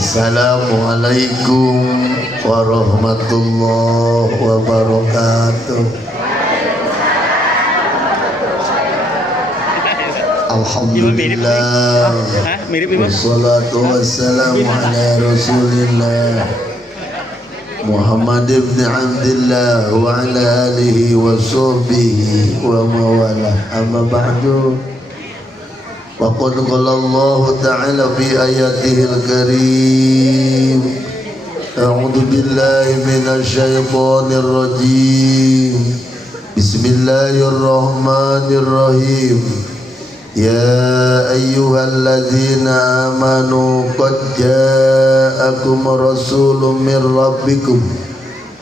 Assalamualaikum warahmatullahi wabarakatuh. Alhamdulillah, wassalatu wassalamu ala rasulillah Muhammad ibn Abdillah wa ala alihi wa sahbihi wa mawalah, amma ba'du. Waqad qala Allah ta'ala fi ayatihil karim, a'udzu billahi minasy syaithanir rajim. Bismillahirrahmanirrahim. Ya ayyuhalladzina amanu qad ja'akum rasulun min rabbikum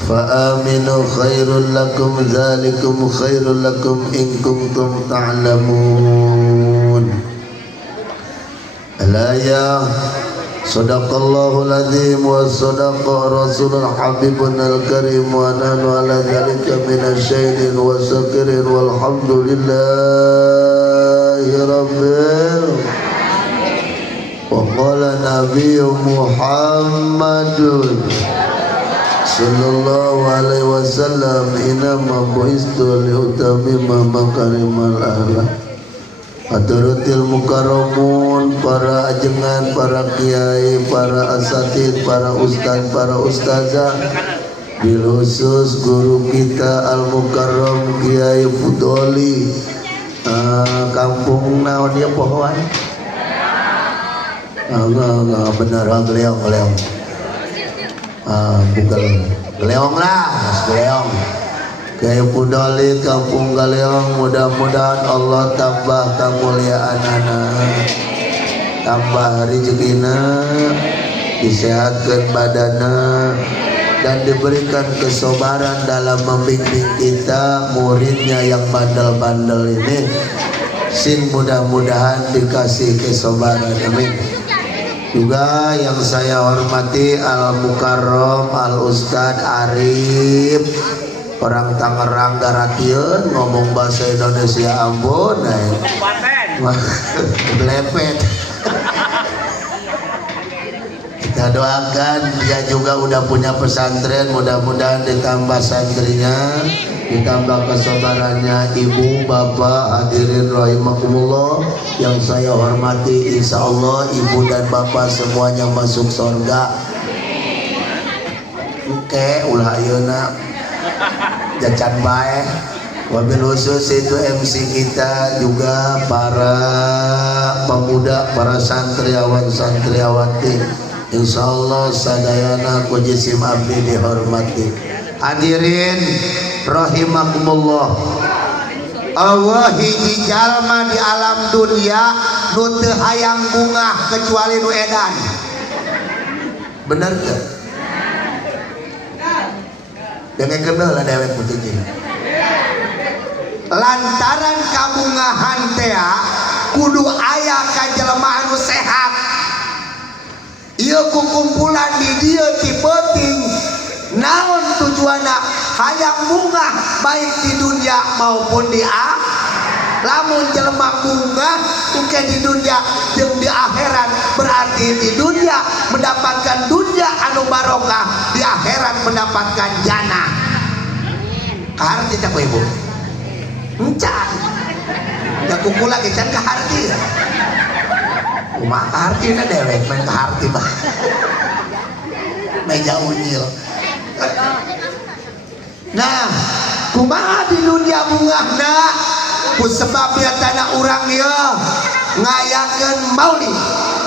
fa'aminu khairul lakum dzalikum khairul lakum in kuntum ta'lamun. Alaya sadaqallahul azim wa sadaqa rasulul habibunal karim wa nahnu ala dzalika minasyairin wa sakirin walhamdulillahi rabbil wa qala nabiyyu Muhammadun sallallahu alaihi wasallam inama bu'istu liutamima makarimal akhlaq. Hadirin mukarramun, para ajengan, para kiai, para asatid, para ustaz, para ustazah, bil khusus guru kita Al Mukarram Kiai Fudoli, kampung naon dia pohon? Enggak benar, geleong. Bukan geleong lah, geleong. Kiai Fudoli kampung Galeong, mudah-mudahan Allah tambah kemuliaan anak, tambah rezekina, disehatkan badannya, dan diberikan kesabaran dalam membimbing kita muridnya yang bandel-bandel ini. Sin mudah-mudahan dikasih kesabaran, amin. Juga yang saya hormati Al Mukarram Al Ustadz Arif, orang Tangerang Garatiun, ngomong bahasa Indonesia ampun, belepet. Kita doakan dia juga udah punya pesantren, mudah-mudahan ditambah santrinya, ditambah kesabarannya. Ibu, bapak, hadirin rahimakumullah yang saya hormati, insya Allah ibu dan bapak semuanya masuk surga. Oke, ulah ayeuna jajan baik. Wabil khusus itu MC kita juga para pemuda, para santriawan santriawati, insyaallah sadayana ku jisim abdi dihormati. Hadirin rahimakumullah, Allah hiji jalma di alam dunia nu teu hayang bungah kecuali nu edan. Bener teu? Dengan kenal lah dewek putih. Lantaran kabungahan tea kudu aya ka jelema anu sehat. Ieu kumpulan di dieu ti penting. Naon tujuanna? Hayang bungah baik di dunia maupun di akhirat. Lamun jelema bungah bukan di dunia jeung di akhirat, berarti di dunia mendapatkan dunia anu barokah, di akhirat mendapatkan jannah. Kaharti tak ku ibu? Encan. Da kumpulan ge can kaharti. Kumaha kahartina dewek main kaharti bah. Meja unyil. Nah, kumaha di dunia bungahna? Sebabnya tanah urang ya ngayakeun maulid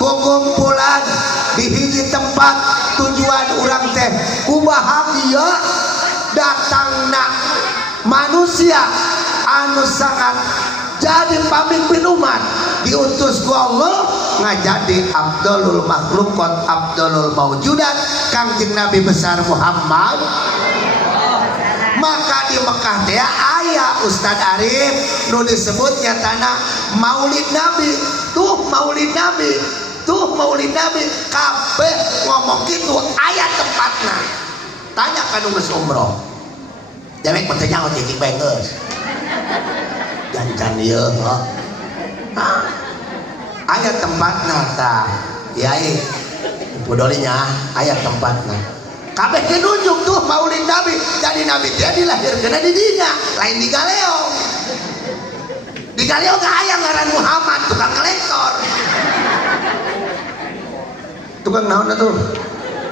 kumpulan di hiji tempat, tujuan urang teh kubahagia datangna manusia anu sangat jadi pamimpin umat, diutus ku Allah ngajadi Abdulul Makhluqat Abdulul Mawjudat Kangjeng Nabi besar Muhammad. Maka di Mekah teh aya Ustadz Arif nu disebutnya tanah Maulid Nabi. Tuh Maulid Nabi, tuh Maulid Nabi, kabeh ngomong gitu aya tempatna. Tanya ka nu geus umroh. Dewek mah teh nyaho cicing bae geus. Jancan ieu aya tempatna tah. Kiai Budolinya ayat tempatnya kabeh nunjuk tuh maulid nabi jadi nabi dia dilahirkan di dinya lain di Galeo. Di Galeo gak aya ngaran Muhammad tukang ngelektor. Tukang naon tuh?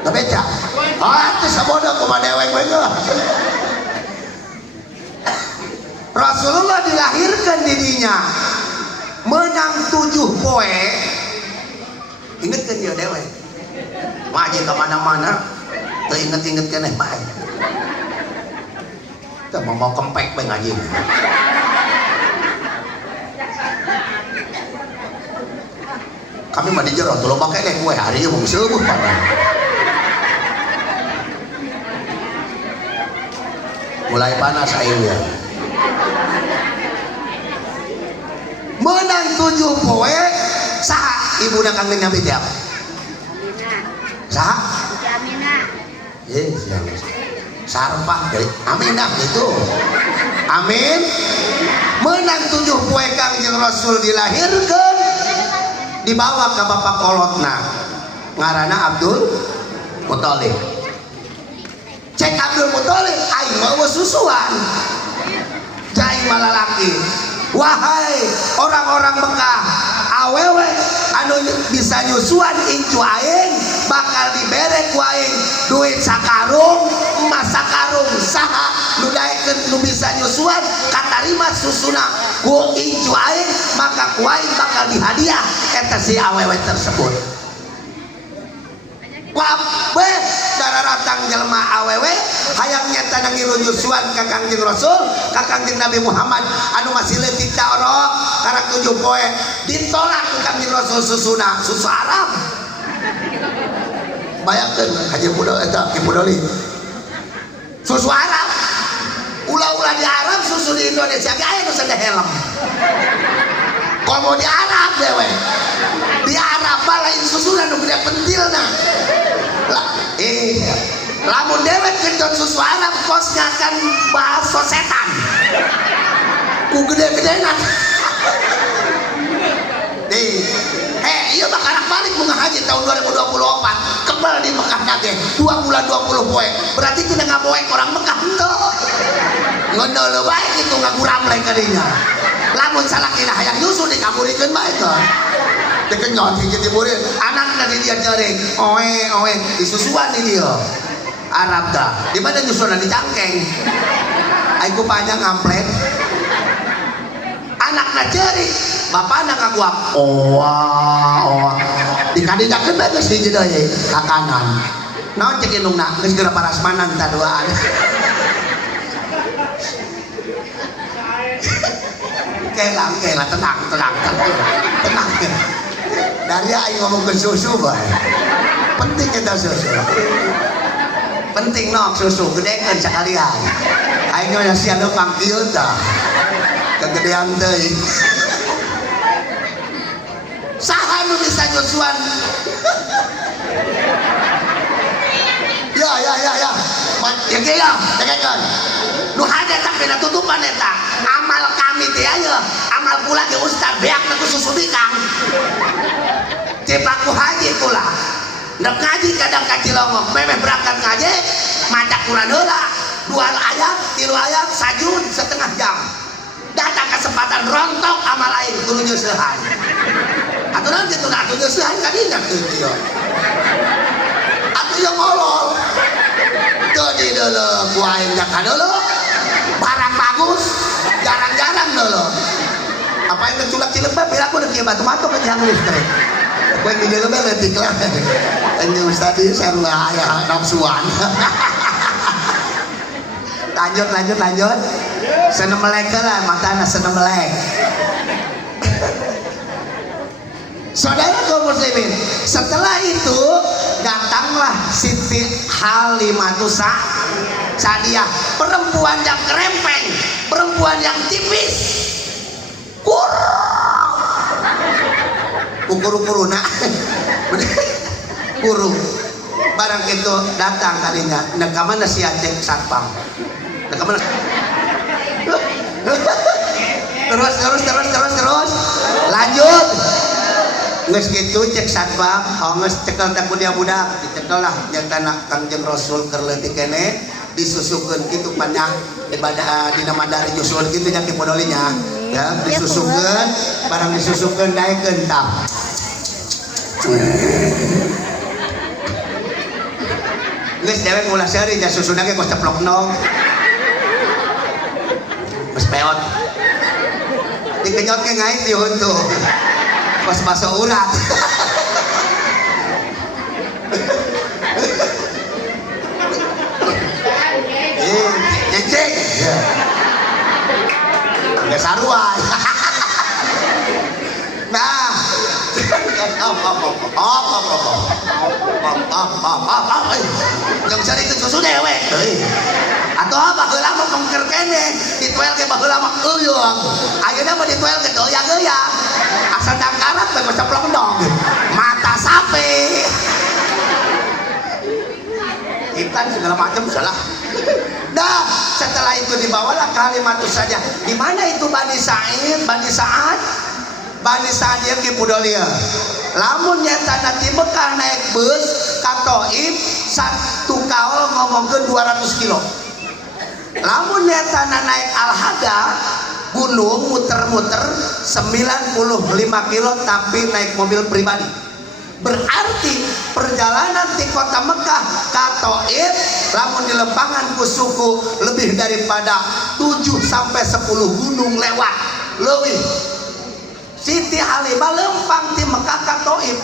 Gak beca. Oh, itu sabodo kumaha dewek we geus. Rasulullah dilahirkan di dinya menang 7 poe. Ingetkeun ieu dewek. Maji ke mana-mana teu inget-inget keneh bae. Teu mau kempek bae ngaji. Kami mah di jero tuh loba keneh kue hari ieu mung seueuh padahal. Mulai panas ayeuna ya. Menang 7 poe saha ibuna Kangjeng Nabi teh? Saha? Aminah. Siapa? Sarpah dari Aminah itu. Amin. Menang 7 poe Kangjeng Rasul dilahirkan, dibawa ke bapak kolotna, ngarana Abdul Muthalib. Cek Abdul Muthalib, aing mau susuan. Jai malalaki. Wahai orang-orang Mekah, awewe anu bisa nyusuan incu aing bakal dibere ku aing duit sakarung emas sakarung saha nu daekeun nu bisa nyusuan katarima susuna ku incu aing maka ku aing bakal dihadiah eta si awewe tersebut. Kabeh dararatang jelema awewe hayang nyata ngilu nyusuan ka Kangjeng Rasul ka Kangjeng Nabi Muhammad anu masih leutik taorok karang 7 poe ditolak ku Kangjeng Rasul susuna susu Arab. Bayangkeun Haji Budol eta Ki Budoli susu Arab ulah-ulah di Arab susu di Indonesia ge aya nu sada helm. Komo di Arab dewe di Arab lain susuna nu gede pentilna. Lamun dewek gendon susu Arab kos ngakan baso setan ku gede-gedenan nih iya bakarak balik mengahaji tahun 2024 kebal di Mekah nage 2 bulan 20 poe berarti kita ngaboek orang Mekah ento ngondol baik itu ngaguram lain kadinya lamun salakina hayang nyusu dikabulikeun bae tuh dikenyot hiji timureun anakna di dia jaring oe disusuan di dia Arab dah di mana nyusunan di cangkeng aiku panjang ngamplet anakna jering bapana ngaguap oa dikadidakeun bae geus hiji deui ka kanan naon cek indungna geus geura parasmanan ta duaan kelang tenang dari aing ngomong ke susu bae penting kita susu penting nok susu gedekeun sakalian aing nya sia numpang kieu tah kegedean teuing saha nu bisa nyusuan ya geus dekeun nu hajat tapi tutupan eta amal kami teh ayeuna amal kula ge ustaz beakna ku susu bikang cepaku haji kula ndek ngaji kadang ka Cilongok memeh berangkat ngaji maca Quran heula 2 ayat 3 ayat sajud setengah jam datang kesempatan rontok amal aing kudu nyeusehan atuh naon kitu atuh nyeusehan ka dina teu ieu atuh yang ngolol teu di deuleu ku aing nya ka deuleu barang bagus jarang-jarang deuleu apa yang menculak Cileunba piraku deuk kieu batu-batu ke tiang listrik kowe di deuleu mah leutik lah anjing ustaz ieu sarua aya nafsuan lanjut senemelek lah matana senemelek saudara kaum muslimin setelah itu datanglah Siti Halimatus Sa'diyah perempuan yang kerempeng perempuan yang tipis kurung-kuruna kurung barang itu datang kalinya nekamana si Aceh satpam nekamana terus lanjut Nges gitu cek satpam, nges cekel tak kudia budak, dicekel lah jangan Kangjeng Rasul kerletik kene disusukeun gitu panjang ibadah dina mandari nyusul gitu nya kipodolinya ya disusukeun barang disusukeun naikeun tah geus dewek ulah seuri nya susuna ge kos ceplok nong geus peot dikenyot ke ngait di huntu kos masuk urat cek nggak saruan nah yang cari itu susu dewek atau apa heula mah pengker kene dituel ke baheula mah euyung ayeuna mah dituel ke goyang-goyang asal dangkarat teh ceplok dong mata sapi ikan segala macam salah. Nah, setelah itu dibawalah kalimatus saja. Di mana itu Bani Sa'id, Bani Sa'ad? Bani Sa'ad yang di Pudolia. Lamun nyata nanti Mekah naik bus ka Thaif satu kaol ngomongkeun 200 kilo. Lamun nyata naik Al-Hada gunung muter-muter 95 kilo tapi naik mobil pribadi. Berarti perjalanan di kota Mekah ke Thaif lamun di lempangan ku suku lebih daripada 7 sampai 10 gunung lewat leuwih. Siti Halimah lempang di Mekah ke Thaif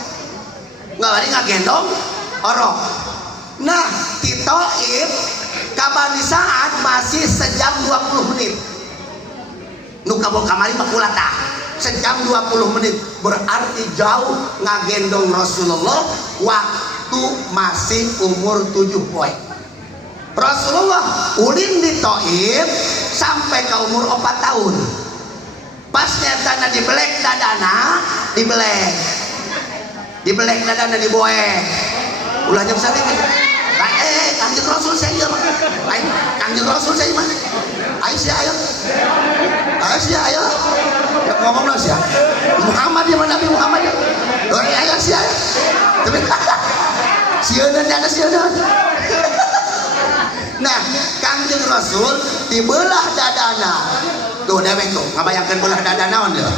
ngari ngagendong orok. Nah di Thaif ka Bani Sa'ad masih sejam 20 menit nu kabur kamari mah kulatah sejam 20 menit berarti jauh ngagendong Rasulullah waktu masih umur 7 poe. Rasulullah ulin di Thaif sampai ke umur 4 tahun. Pas nyatana dibelek dadana, dibelek dadana diboek. Ulah jam sari Kanjeng Rasul saya mah. Kanjeng Rasul saya mah. Ayo ngomong lah sih Muhammad ya Nabi Muhammad ya doi ayah sih ayah tapi sieunan ada sieunan nah Kanjeng Rasul dibelah dadana tuh dewek tuh ngabayangkeun belah dadana on dia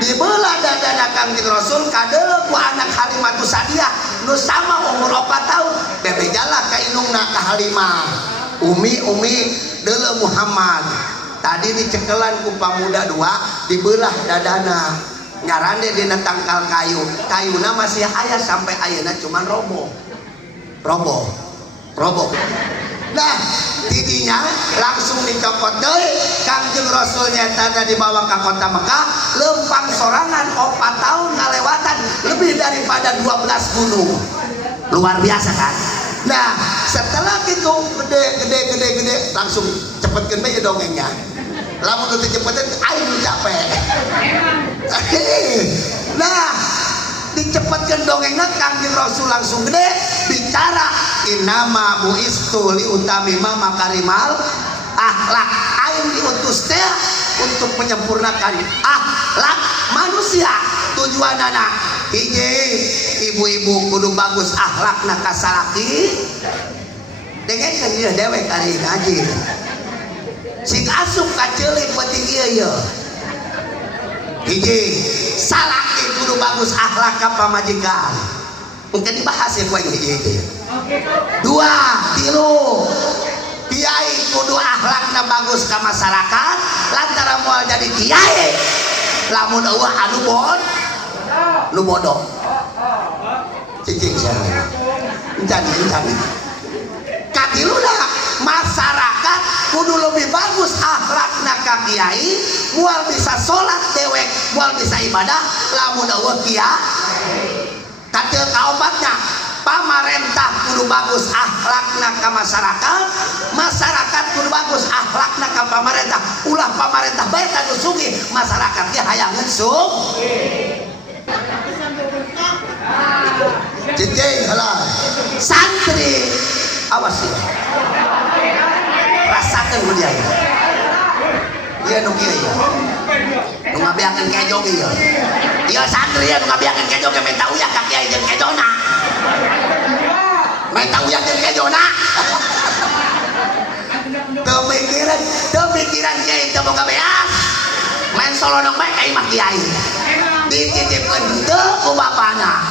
dibelah dadana Kanjeng Rasul kadeuleuh ku anak Halimatus Sa'diyah nu sama umur 4 tahun bebejalah ka indungna ka Halimah Umi deuleuh Muhammad tadi dicekelan ku pamuda 2 dibelah dadana ngarande dina tangkal kayuna masih aya sampai ayeuna cuman roboh nah tidinya langsung dicopot deui Kanjeng Rasul nyata dibawa ke kota Mekah lempang sorangan 4 tahun ngalewatan lebih daripada 12 gunung luar biasa kan. Nah setelah itu gede langsung cepetkeun bae dongengnya lamun teu cepetin aing capek nah dicepetkeun dongengna Kanjeng Rasul langsung gede bicara innama buistu li utamima makarimal akhlak aing diutus teh untuk menyempurnakan akhlak manusia tujuanana hiji ibu-ibu kudu bagus akhlakna ka salaki dengekeun ieu dewek ari ngaji sing asup ka ceulik penting ieu hiji salaki kudu bagus akhlak ka pamajikan mungkin dibahas ya poe hiji 2 3 kiai kudu akhlakna bagus ka masyarakat lantaran moal jadi kiai lamun eueuh anu bodoh cicing saya encani katiluna masyarakat kudu lebih bagus akhlakna ka kiai moal bisa salat dewek moal bisa ibadah lamun eueuh kiai katil kaobatna pamarentah kudu bagus akhlakna ka masyarakat kudu bagus akhlakna ka pamarentah ulah pamarentah bae anu sugih masyarakat ge hayangeun sugih cicing halah santri awas ya rasakeun ku dia Iya nu kieu ya. Nu ngabeakeun kejo ge ya. Ieu santri ya nu ngabeakeun kejo ge minta uyak ka kiai jeung kejona. Minta uyak jeung kejona. Pemikiran kiai teu boga beas. Main solodok bae ka imah kiai. Dititipkeun teu ku bapana.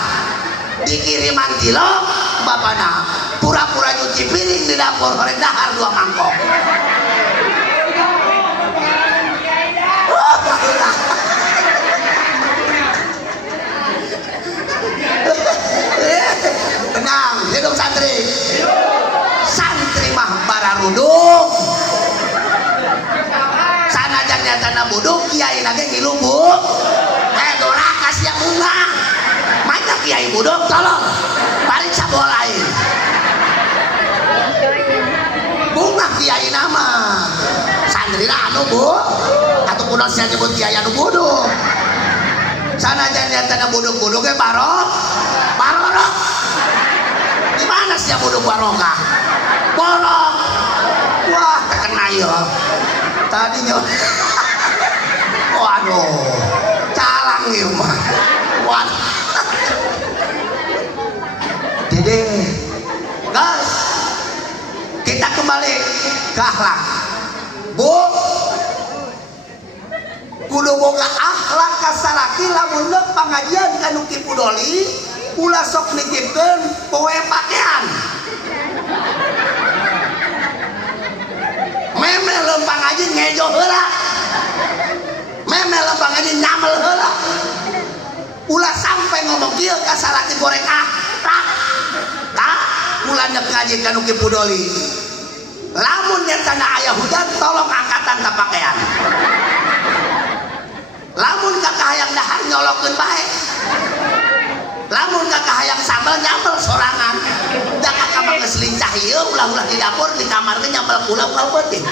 Dikiriman cilok bapana. Pura-pura nyuci piring di dapur horeng dahar 2 mangkok. Tenang, hidup santri. Santri mah bararuduk. Sanajan nyatana buduk kiai lagi ngilubuk. Dorakas yang bunga. Mana kiai buduk tolong. Pariksa bolain. Bunga kiai nama. Santri anu bu. Atau kuno saya nyebut kiai anu buduk. Sanajan nyatana buduk-buduk ge barok. Barok. Di mana sih buduk barokah? Borok. Wah, terkena ya. Tadinya. Waduh. Calang ya mah. Waduh. Jadi, guys, kita kembali ke akhlak. Bu, kudu boga akhlak kasalaki lamun neuk pangajian kanu Kipu Doli ulah sok nitipkeun poe pakaian. Meme lempang aja ngejo heula. Meme lempang aja nyamel heula. Ulah sampai ngomong kieu ka salaki goreng akhlak. Tah ulah neuk ngaji kanu Kipu Doli. Lamun nyatana aya hujan tolong angkatan ka pakaian. Lamun kakak hayang dahar nyolokeun bae. Lamun kakak hayang sambal nyambel sorangan. Da kakak mah geus lincah ieu ulah-ulah di dapur di kamar ge nyambel ulah-ulah penting.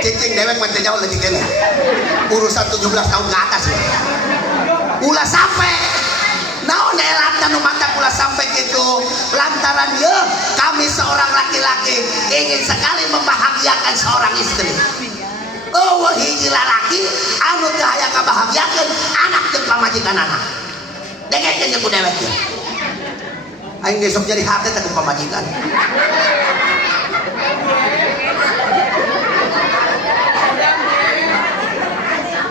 Cicing dewek mah teu jauh leutik keneh. Urusan 17 tahun ke atas ya. Ulah sampai naon elatan nu mantap ulah sampai gitu lantaran ya kami seorang laki-laki ingin sekali membahagiakan seorang istri. Oh hiji lalaki anu teu hayang ngabahagiakeun anak jeung pamajikan anak. Dengekeun ku dewek ya. Aing besok jadi hate teh ku pamajikan.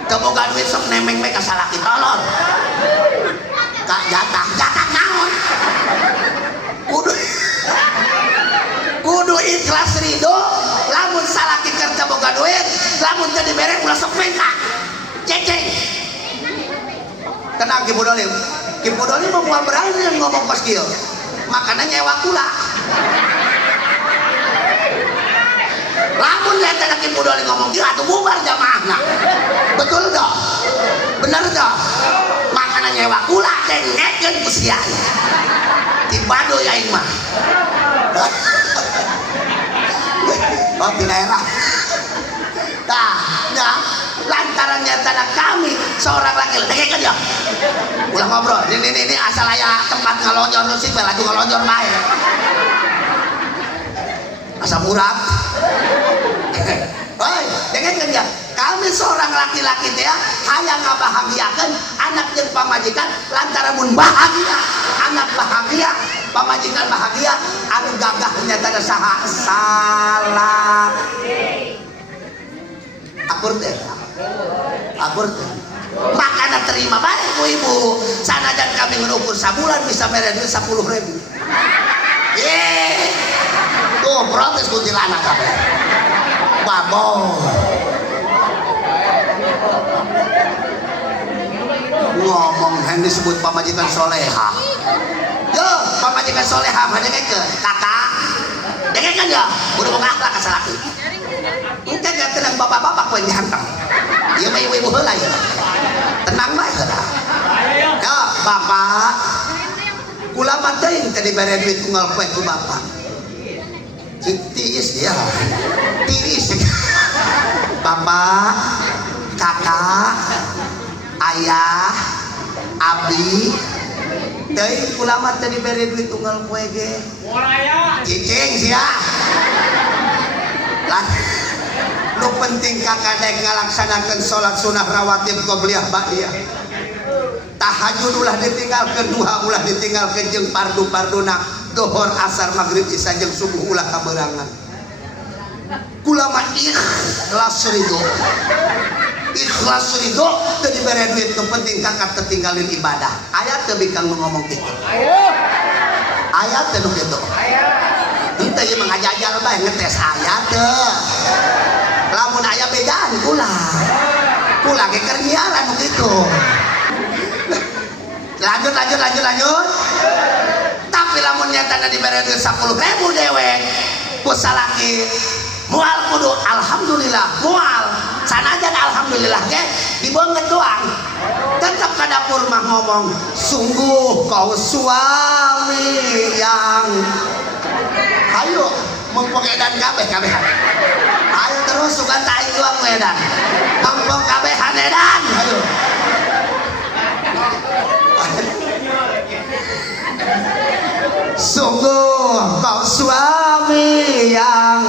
Kemoga duit sok nemeng we ka salaki tolol. Kak jatah naon kudu ikhlas ridho lamun salaki kerja boga duit lamun jadi berek ulah sok minta ceceng. Tenang Kipu Doli mau mual berani ngomong pas kieu makanya nyewa kula. Lamun lihat ada Kipu Doli ngomong kieu atuh bubar jamaahna. Betul dong, bener dong. Makanya nyewa kula dengekeun ku sia. Di Baduy aing mah. Oh di daerah. Tah, ya, lantaran nyatana kami seorang laki-laki dengekeun ya. Ulah ngobrol. Ini asal aya tempat ngalonjor sih lagi ngalonjor bae. Asa murad. Hei, dengekeun ya. Kami seorang laki-laki teh hayang ngabahagiakeun anak jeung pamajikan lantaran mun bahagia anak bahagia pamajikan bahagia anu gagah nyata saha salah akur teh makana terima bae ku ibu sanajan kami ngukur sabulan bisa mere duit 10.000 tuh protes kuntilanak kabeh babon ngomong yang disebut pamajikan soleha. Yo, pamajikan soleha mah dengekeun kakak. Dengekeun ya, udah boga akhlak ka salaki. Engke gak tenang bapak-bapak poe dihantam. Ieu mah ibu-ibu heula ya. Tenang bae heula. Ya, bapak. Kula mah teuing teh dibere duit unggal poe ku bapak. Tiis dia. Tiis. Bapak, kakak, ayah, abdi Teuing ulama teh diberi duit unggal poe ge. Cicing sia. Lah lu penting kakadek ngalaksanakeun salat sunah rawatib qobliyah ba'diyah. Tahajud ulah ditinggalkeun, duha ulah ditinggalkeun jeung fardu-farduna dohor asar maghrib isya jeung subuh ulah kaberangan. Kulama ikhlas ridho. Ikhlas ridho teu dibere duit, nu penting kakak tertinggalin ibadah. Aya teu bikang ngomong kitu? Aya teu nu kitu? Aya. Henteu ieu mah ngajajal bae ngetes aya teu. Lamun aya bedaan kula ge keur nyiaran nu kitu. Lanjut. Tapi lamun nyatana dibere duit 10.000 dewek ku salaki moal kudu alhamdulillah, moal sanajan alhamdulillah ge dibeungeut doang. Tetep ka dapur mah ngomong, sungguh kau suami yang ayo mengpokedan kabeh. Ayo terus sugan tai uang wedan. Mangpong kabehan edan. Ayo. Sungguh kau suami yang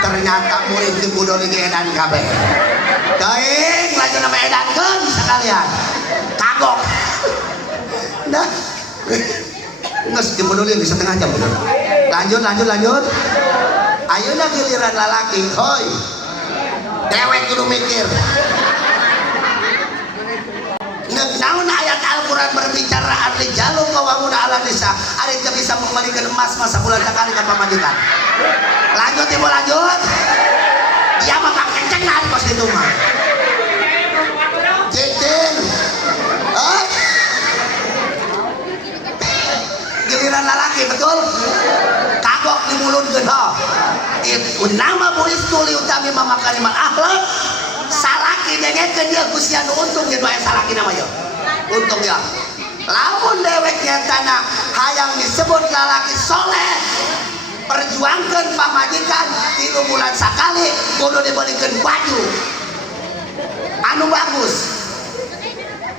ternyata murid di budol ini edan kabeh. Teuing lanjut nama edankeun sekalian. Kagok. Nah. Geus di budol ini setengah jam bener. Lanjut. Ayeuna giliran lalaki, hoi. Dewek kudu mikir. Namun ayat Al-Quran berbicara ar-rijalu qawwamuna 'alan nisa. Ari teu bisa mengembalikan emas masa bulan sekali ka pamajikan. Lanjut ibu lanjut. Iya mah Kang Kenceng nah kos ditu mah. Cicing. Giliran lalaki betul. Kagok dimulunkeun heuh. Itu nama buistu li utami makarimal akhlak. Salaki dengekeun dia Gusti anu untung jeung bae salaki nama ye. Untung ya. Lamun dewek nyatana hayang disebut lalaki soleh, perjuangkeun pamajikan 3 bulan sakali kudu dibelikeun baju anu bagus.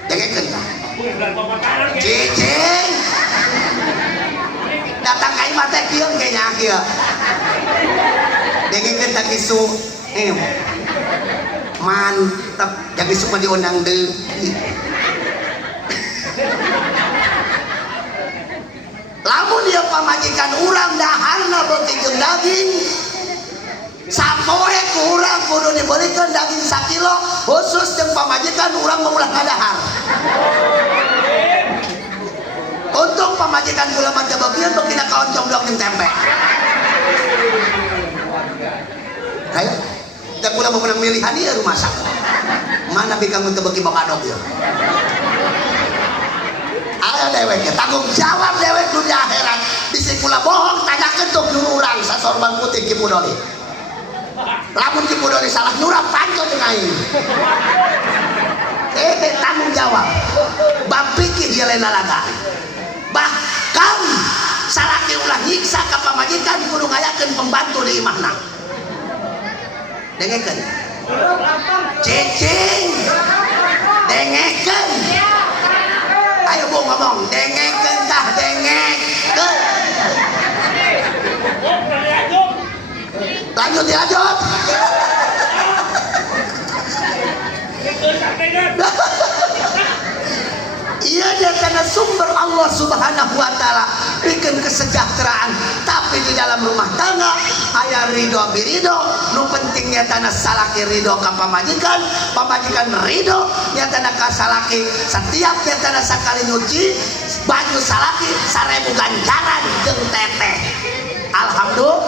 Dengekeun tah. Cicing. Datang ka imah teh kieu ge nya kieu. Dengekeun tah kisu. Mantap, jadi semua diundang deh. Lamun dia pamajikan urang daharna beuki jeung daging, sapoe ku urang kudu dibelikeun daging 1 kilo khusus jeung pamajikan urang meulah ngadahar. Untung pamajikan kula mah teu beugieun beukina kaoncong doang jeung tempe. Hayo dan kula mau menang milihan ieu rumah sak. Mana bikang teu beuki bakadog ieu. Aya dewek tanggung jawab dewek nu di akhirat. Bisi kula bohong tanyakeun tuh nu urang sasorban putih Ki Pudoli. Lamun Ki Pudoli salah nurap panto jeung aing. Tanggung jawab. Bab pikir ieu lain lalaga. Bahkan salaki ulah nyiksa ka pamajikan kudu ngayakeun pembantu di imahna. Dengekeun. Cicing. Dengekeun. Ayo Bu ngomong, dengekeun tah dengekeun. Lanjut. Iya dia karena sumber Allah Subhanahu wa taala bikin kesejahteraan, tapi di dalam rumah tangga aya ridho birido. Nu pentingnya tanah salaki ridho ka pamajikan ridho nyatana ka salaki. Setiap nyatana sakali nyuci baju salaki 1000 ganjaran jeung teteh. Alhamdulillah.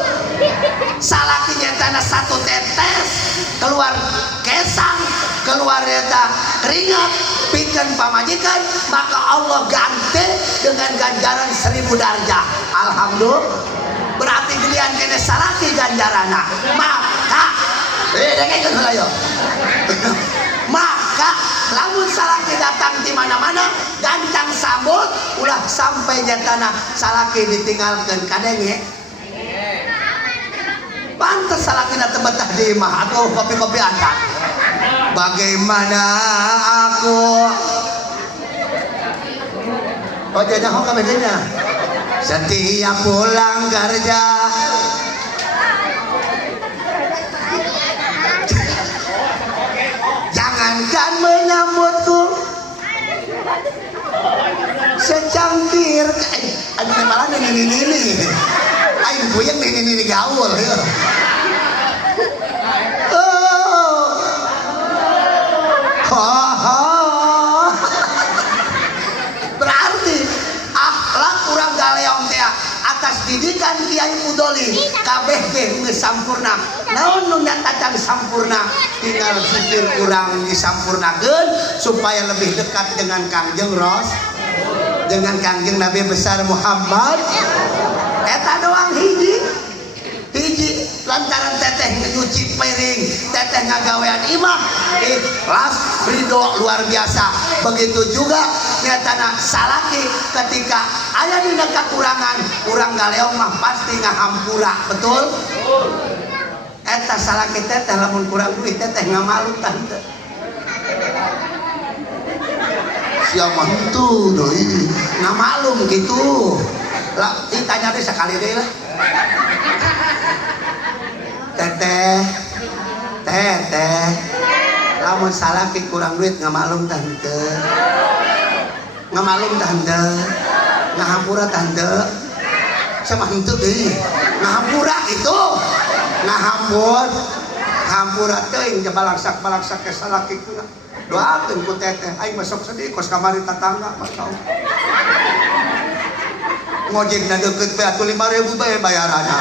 Salaki nyatana 1 tetes keluar kesang, keluar eta keringat pikeun pamajikan, maka Allah ganti dengan ganjaran 1000 darjah. Alhamdulillah. Berarti gilian kene salaki ganjarana. Maka dengekeun heula yo. Maka lamun salaki datang di mana-mana gancang sambut ulah sampai nyatana salaki ditinggalkeun kadenge. Pantes salakina teu betah di imah atau kopi-kopi antar. Bagaimana aku wajahnya kok bedanya. Setiap pulang kerja jangankan menyambutku secangkir aduh malah ini aing puyeng ini gaul ya. Berarti akhlak kurang galeong teh atas didikan Kiai Mudoli kabeh ge geus sampurna. Naon nu nyatakan sampurna tinggal pikir kurang disampurnakeun supaya lebih dekat dengan Kangjeng dengan Kangjeng Nabi besar Muhammad. Eta doang hiji lantaran teteh nyuci piring, teteh ngagawean imah, ikhlas ridho luar biasa. Begitu juga nyatana salaki ketika aya dina kakurangan urang galeong mah pasti ngahampura, betul? Eta salaki teteh lamun kurang duit teteh ngamalu tante. Siapa itu doi ngamalum gitu. Lah ditanya deh sekali deh lah. Teteh lamun salaki kurang duit ngamalum tante ngahampura tante sama henteu deui ngahampura itu ngahampura teuing balaksak ke salaki kuna doakeun ku teteh aing besok sedih kos kamari tetangga mas tau ngojekna deukeut bae atuh 5.000 bae bayaranna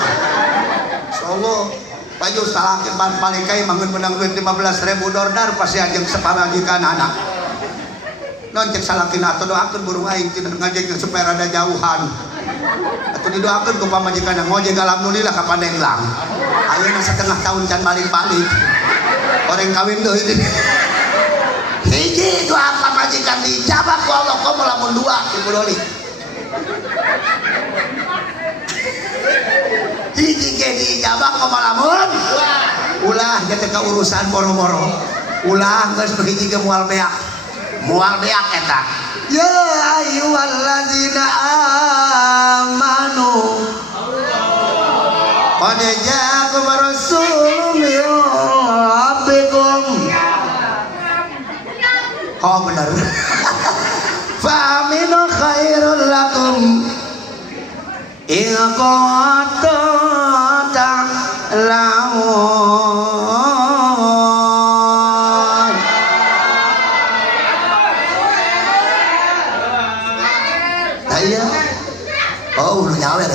insyaallah payu salaki ban palikai manggeun menang duit 15.000 dordar pasti ajeng sapamajikan anak non cek salakina atuh doakeun burung aing tina ngajeng supaya rada jauhan atuh didoakeun ku pamajikan ngojek alhamdulillah ka Pandeglang ayeuna setengah tahun can balik-balik orang kawin deui hiji doa pamajikan dijabah ku Allah komo lamun dua Ibu Doli hiji ge dijabah komo lamun ulah ketika urusan boro-boro ulah geus hiji ge moal beak eta ya ayyuhallazina amanu qad ja'akum rasulun min rabbikum oh benar fa'aminu khairul lakum in kuntum ta'lamun. Aya oh udah nyawer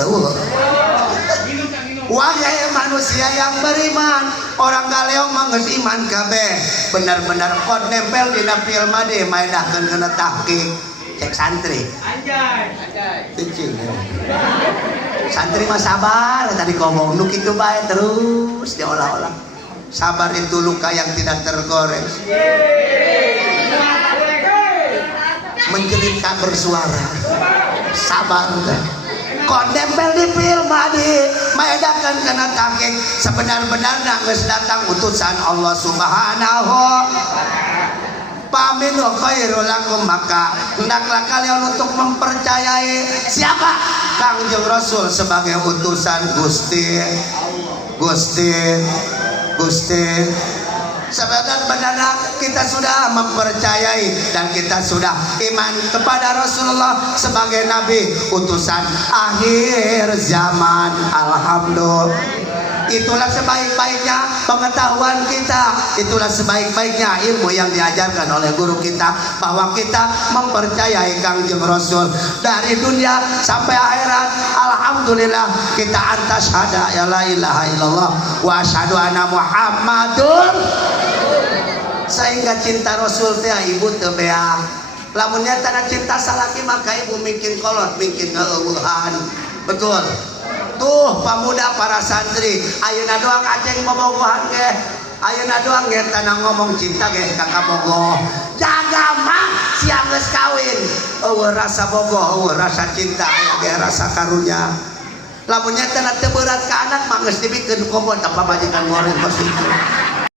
wahai manusia yang beriman orang galeong mah geus iman kabeh benar-benar kod nempel dina film made maedahkeun kana tahqiq cek santri anjay cicing santri mah sabar tadi ngomong nu kitu bae terus diolah-olah sabar itu luka yang tidak tergores menjerit tak bersuara sabar kok nempel di film adi maedakan kena tahqiq sebenar-benarna geus datang utusan Allah Subhanahu paminu khairul lakum maka hendaklah kalian untuk mempercayai siapa Kangjeng Rasul sebagai utusan Gusti sebenar-benarnya kita sudah mempercayai dan kita sudah iman kepada Rasulullah sebagai Nabi utusan akhir zaman. Alhamdulillah, itulah sebaik-baiknya pengetahuan kita, itulah sebaik-baiknya ilmu yang diajarkan oleh guru kita, bahwa kita mempercayai Kangjeng Rasul dari dunia sampai akhirat. Alhamdulillah, kita antas hada ya la ilaha illallah wa asyhadu anna Muhammadun. Sehingga cinta Rasul teh ibu teu beak. Lamun nyata cinta salaki maka ibu mungkin kolot, mungkin ngeueuhan. Betul. Tuh pemuda para santri, ayeuna doang aceng bobogohan ge. Ayeuna doang nyata ngomong cinta ge kakak bogoh. Jaga mah siang geus kawin. Eueuh rasa bogoh, eueuh rasa cinta, aya rasa karunya. Lamun nyata teu berat ka anak mah geus dibikeun kobot tanpa majikan ngoreng pasti.